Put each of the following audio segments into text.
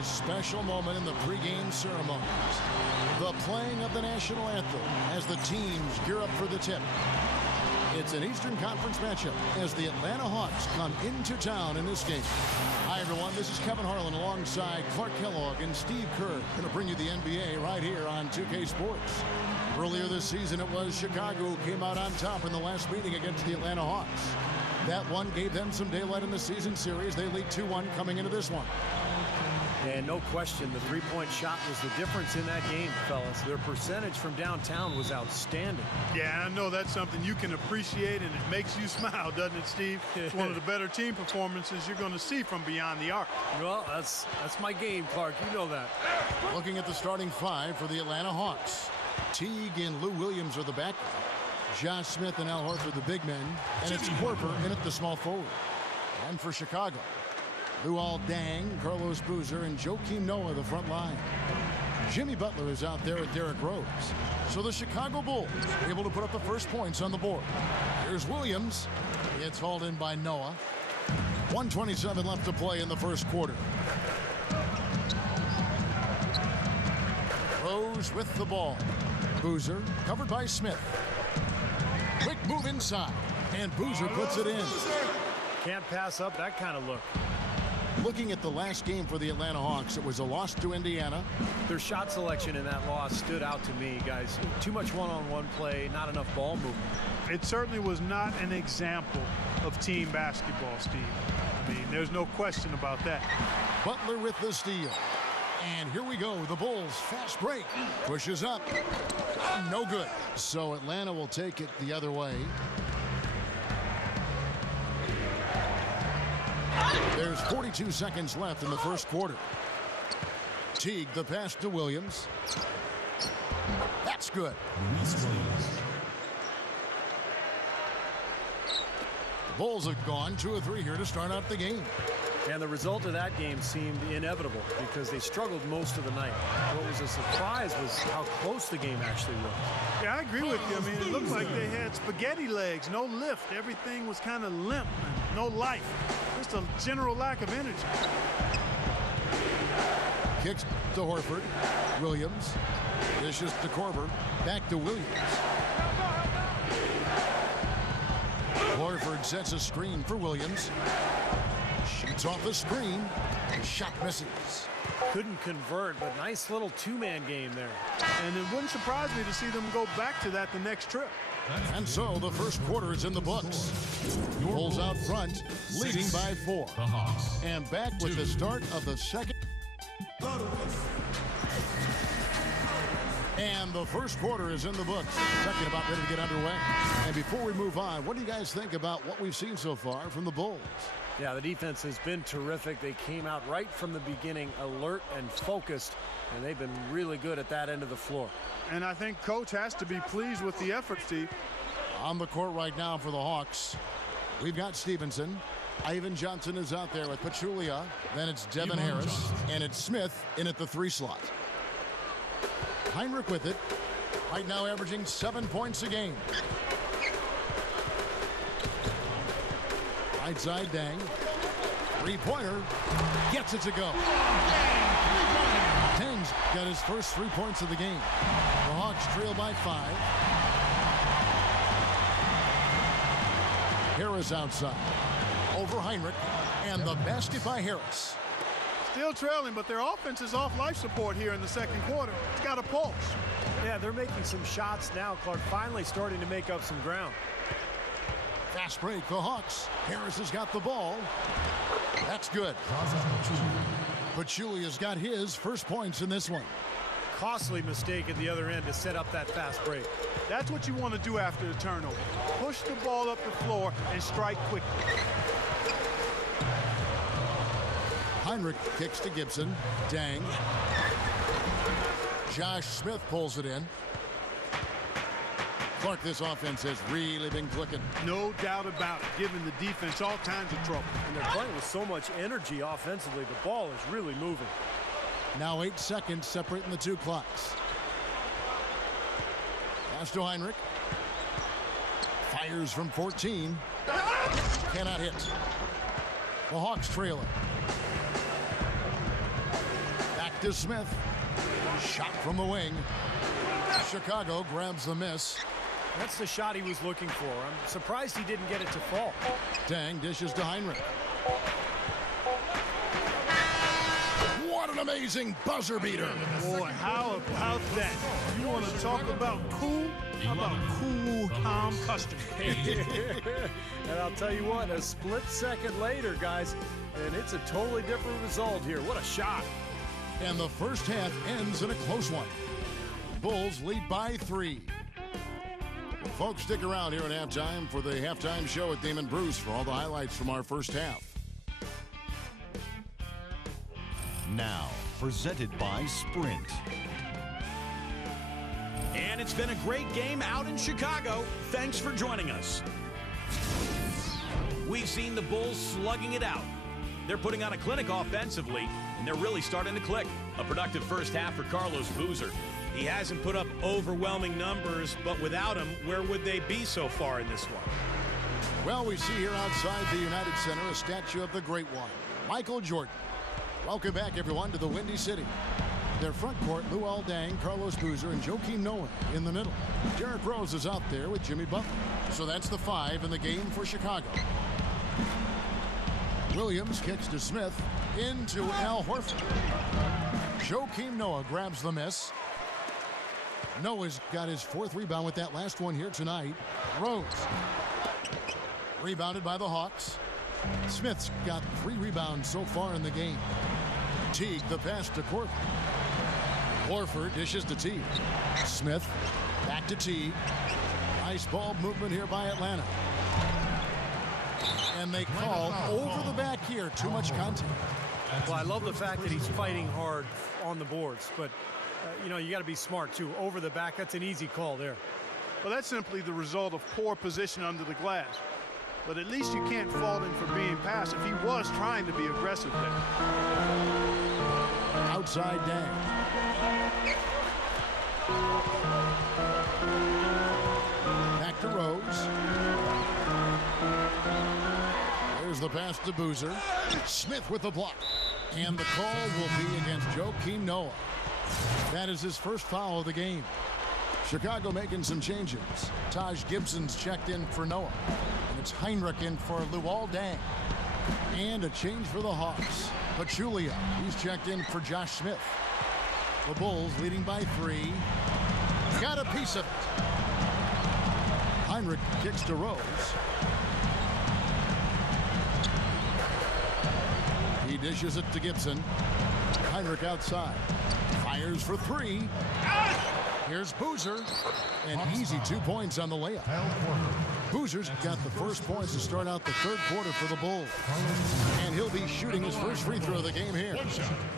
a special moment in the pregame ceremonies. The playing of the national anthem as the teams gear up for the tip. It's an Eastern Conference matchup as the Atlanta Hawks come into town in this game. Hi, everyone. This is Kevin Harlan alongside Clark Kellogg and Steve Kerr. Going to bring you the NBA right here on 2K Sports. Earlier this season, it was Chicago who came out on top in the last meeting against the Atlanta Hawks. That one gave them some daylight in the season series. They lead 2-1 coming into this one. And no question, the three-point shot was the difference in that game, fellas. Their percentage from downtown was outstanding. Yeah, I know that's something you can appreciate, and it makes you smile, doesn't it, Steve? It's one of the better team performances you're going to see from beyond the arc. Well, that's my game, Clark. You know that. Looking at the starting five for the Atlanta Hawks. Teague and Lou Williams are the back. Josh Smith and Al Horford the big men. And it's Korver in at the small forward. And for Chicago, Luol Deng, Carlos Boozer, and Joakim Noah the front line. Jimmy Butler is out there at Derrick Rose. So the Chicago Bulls able to put up the first points on the board. Here's Williams. It's hauled in by Noah. 1:27 left to play in the first quarter. Rose with the ball. Boozer covered by Smith. Quick move inside, and Boozer puts it in. Can't pass up that kind of look. Looking at the last game for the Atlanta Hawks, it was a loss to Indiana. Their shot selection in that loss stood out to me, guys. Too much one-on-one play, not enough ball movement. It certainly was not an example of team basketball, Steve. I mean, there's no question about that. Butler with the steal. And here we go. The Bulls fast break. Pushes up. No good. So Atlanta will take it the other way. There's 42 seconds left in the first quarter. Teague the pass to Williams. That's good. The Bulls have gone 2 of 3 here to start out the game. And the result of that game seemed inevitable because they struggled most of the night. What was a surprise was how close the game actually was. Yeah, I agree with you. I mean, it looked like they had spaghetti legs, no lift. Everything was kind of limp, no life. Just a general lack of energy. Kicks to Horford. Williams. Dishes to Korver. Back to Williams. Horford sets a screen for Williams. Shoots off the screen. The shot misses. Couldn't convert, but nice little two-man game there. And it wouldn't surprise me to see them go back to that the next trip. And so the first quarter is in the books. Bulls out front, leading by 4. And back with the start of the second. And the first quarter is in the books. Second about ready to get underway. And before we move on, what do you guys think about what we've seen so far from the Bulls? Yeah, the defense has been terrific. They came out right from the beginning, alert and focused, and they've been really good at that end of the floor. And I think Coach has to be pleased with the effort, Steve. On the court right now for the Hawks, we've got Stevenson. Ivan Johnson is out there with Pachulia. Then it's Devin Harris, and it's Smith in at the 3 slot. Heinrich with it, right now averaging 7 points a game. Right side, Deng. 3-pointer, gets it to go. Deng's got his first 3 points of the game. The Hawks trail by 5. Harris outside. Over Heinrich, and the basket by Harris. Still trailing, but their offense is off life support here in the second quarter. It's got a pulse. Yeah, they're making some shots now. Clark finally starting to make up some ground. Fast break, the Hawks. Harris has got the ball. That's good. Pachulia's got his first points in this one. Costly mistake at the other end to set up that fast break. That's what you want to do after the turnover. Push the ball up the floor and strike quickly. Heinrich kicks to Gibson. Deng. Josh Smith pulls it in. Clark, this offense has really been clicking. No doubt about it, giving the defense all kinds of trouble. And they're playing with so much energy offensively. The ball is really moving. Now 8 seconds separating the 2 clocks. Pass to Heinrich. Fires from 14. Cannot hit. The Hawks trail it. Back to Smith. Shot from the wing. Chicago grabs the miss. That's the shot he was looking for. I'm surprised he didn't get it to fall. Dang dishes to Heinrich. What an amazing buzzer beater. Boy, how about that? You want to talk about cool? How about cool, calm customers? And I'll tell you what, a split second later, guys, and it's a totally different result here. What a shot. And the first half ends in a close one. Bulls lead by 3. Folks, stick around here at halftime for the halftime show with Damon Bruce for all the highlights from our first half. Now, presented by Sprint. And it's been a great game out in Chicago. Thanks for joining us. We've seen the Bulls slugging it out. They're putting on a clinic offensively, and they're really starting to click. A productive first half for Carlos Boozer. He hasn't put up overwhelming numbers, but without him, where would they be so far in this one? Well, we see here outside the United Center a statue of the great one, Michael Jordan. Welcome back, everyone, to the Windy City. Their front court, Luol Deng, Carlos Boozer, and Joakim Noah in the middle. Derrick Rose is out there with Jimmy Butler. So that's the 5 in the game for Chicago. Williams kicks to Smith into Al Horford. Joakim Noah grabs the miss. Noah's got his 4th rebound with that last one here tonight. Rose. Rebounded by the Hawks. Smith's got 3 rebounds so far in the game. Teague the pass to Horford. Horford dishes to Teague. Smith back to Teague. Nice ball movement here by Atlanta. And they call over the back here. Too much contact. Well, I love the fact that he's fighting hard on the boards, but you got to be smart too. Over the back, that's an easy call there. Well, that's simply the result of poor position under the glass. But at least you can't fault him for being passive. He was trying to be aggressive there. Outside Deng. Back to Rose. There's the pass to Boozer. Smith with the block. And the call will be against Joakim Noah. That is his first foul of the game. Chicago making some changes. Taj Gibson's checked in for Noah. And it's Heinrich in for Luol Deng. And a change for the Hawks. Pachulia, he's checked in for Josh Smith. The Bulls leading by 3. Got a piece of it. Heinrich kicks to Rose. He dishes it to Gibson. Heinrich outside. Fires for 3. Here's Boozer. And easy 2 points on the layup. Boozer's got the first points to start out the 3rd quarter for the Bulls. And he'll be shooting his first free throw of the game here.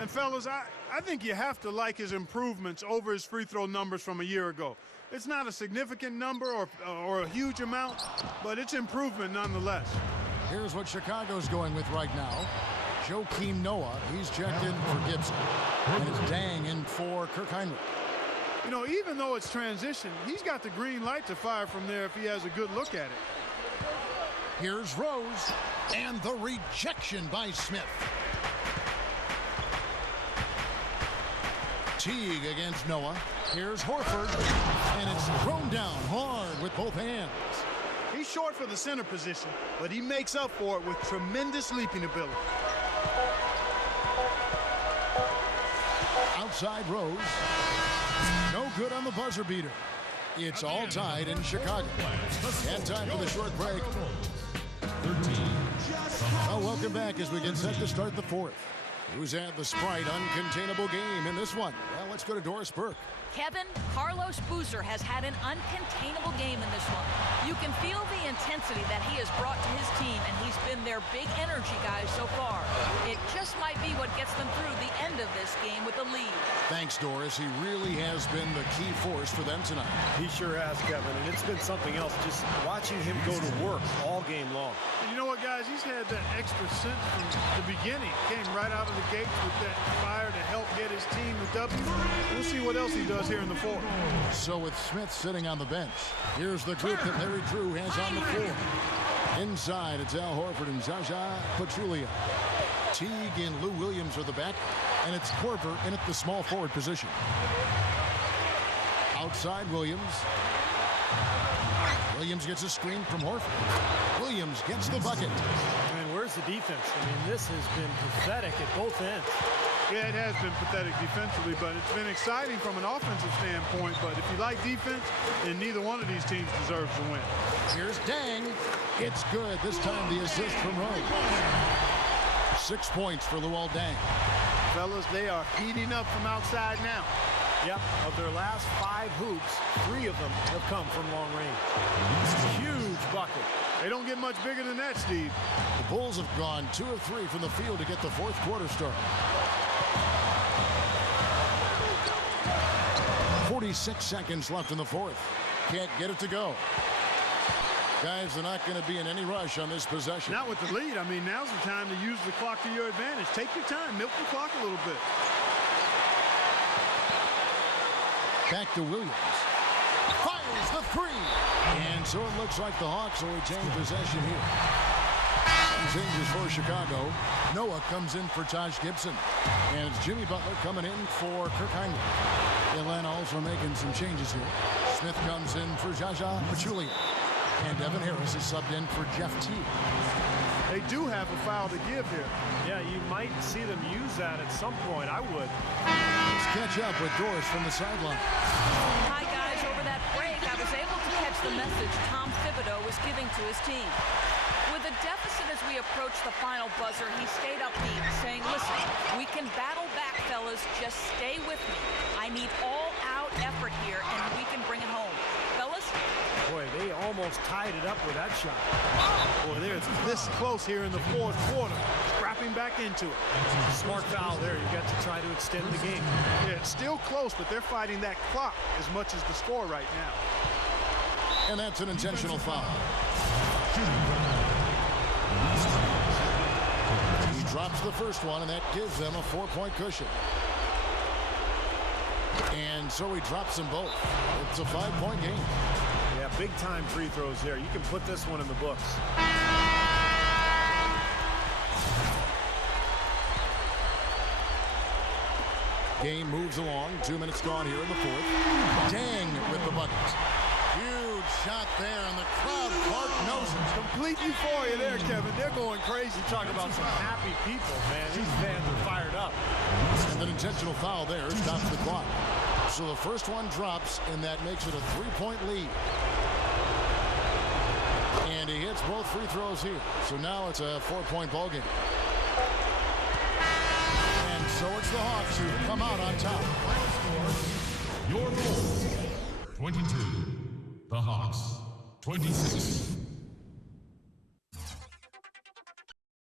And fellas, I think you have to like his improvements over his free throw numbers from a year ago. It's not a significant number or a huge amount, but it's improvement nonetheless. Here's what Chicago's going with right now. Joakim Noah, he's checked in for Gibson. And it's Deng in for Kirk Heinrich. You know, even though it's transition, he's got the green light to fire from there if he has a good look at it. Here's Rose, and the rejection by Smith. Teague against Noah. Here's Horford, and it's thrown down hard with both hands. He's short for the center position, but he makes up for it with tremendous leaping ability. Outside Rose. No good on the buzzer beater. It's all tied in Chicago. And time for the short break. Oh, welcome back as we get set to start the 4th. Who's had the Sprite uncontainable game in this one? Well, let's go to Doris Burke. Kevin, Carlos Boozer has had an uncontainable game in this one. You can feel the intensity that he has brought to his team, and he's been their big energy guy so far. It just might be what gets them through the end of this game with a lead. Thanks, Doris. He really has been the key force for them tonight. He sure has, Kevin, and it's been something else just watching him go to work all game long. And you know what, guys? He's had that extra sense from the beginning. Came right out of the gates with that fire to help get his team the W. We'll see what else he does here in the 4th. So with Smith sitting on the bench, here's the group that Larry Drew has on the floor. Inside, it's Al Horford and Zaza Pachulia. Teague and Lou Williams are the back, and it's Korver in at the small forward position. Outside Williams. Williams gets a screen from Horford. Williams gets the bucket. And where's the defense? I mean, this has been pathetic at both ends. Yeah, it has been pathetic defensively, but it's been exciting from an offensive standpoint. But if you like defense, then neither one of these teams deserves to win. Here's Dang. It's good. This time the assist from Rose. 6 points for Luol Deng. Fellas, they are heating up from outside now. Yep, of their last 5 hoops, 3 of them have come from long range. Huge bucket. They don't get much bigger than that, Steve. The Bulls have gone 2 of 3 from the field to get the fourth quarter started. 46 seconds left in the fourth. Can't get it to go. Guys, they're not going to be in any rush on this possession. Not with the lead. I mean, now's the time to use the clock to your advantage. Take your time. Milk the clock a little bit. Back to Williams. Fires the 3. And so it looks like the Hawks will retain possession here. Changes for Chicago. Noah comes in for Taj Gibson. And it's Jimmy Butler coming in for Kirk Hinrich. Atlanta also making some changes here. Smith comes in for Jaja Pachulia. And Evan Harris is subbed in for Jeff Teague. They do have a foul to give here. Yeah, you might see them use that at some point. I would. Let's catch up with Doris from the sideline. Hi, guys. Over that break, I was able to catch the message Tom Thibodeau was giving to his team. With a deficit as we approach the final buzzer, he stayed upbeat, saying, listen, we can battle back, fellas. Just stay with me. I need all-out effort here, and we can bring it home. Fellas? Boy, they almost tied it up with that shot. Boy, there's this close here in the fourth quarter. Scrapping back into it. Smart foul there. You got to try to extend the game. Yeah, it's still close, but they're fighting that clock as much as the score right now. And that's an intentional foul. He drops the first one, and that gives them a 4-point cushion. And so he drops them both. It's a 5-point game. Yeah, big-time free throws there. You can put this one in the books. Game moves along. 2 minutes gone here in the fourth. Dang with the bucket. Huge shot there, and the crowd, Clark knows it. Complete euphoria there, Kevin. They're going crazy. Talk about some happy people, man. These fans are fired up. And an intentional foul there stops the clock. So the first one drops, and that makes it a 3-point lead. And he hits both free throws here. So now it's a 4-point ball game. And so it's the Hawks who come out on top. Your Bulls, 22. The Hawks, 26.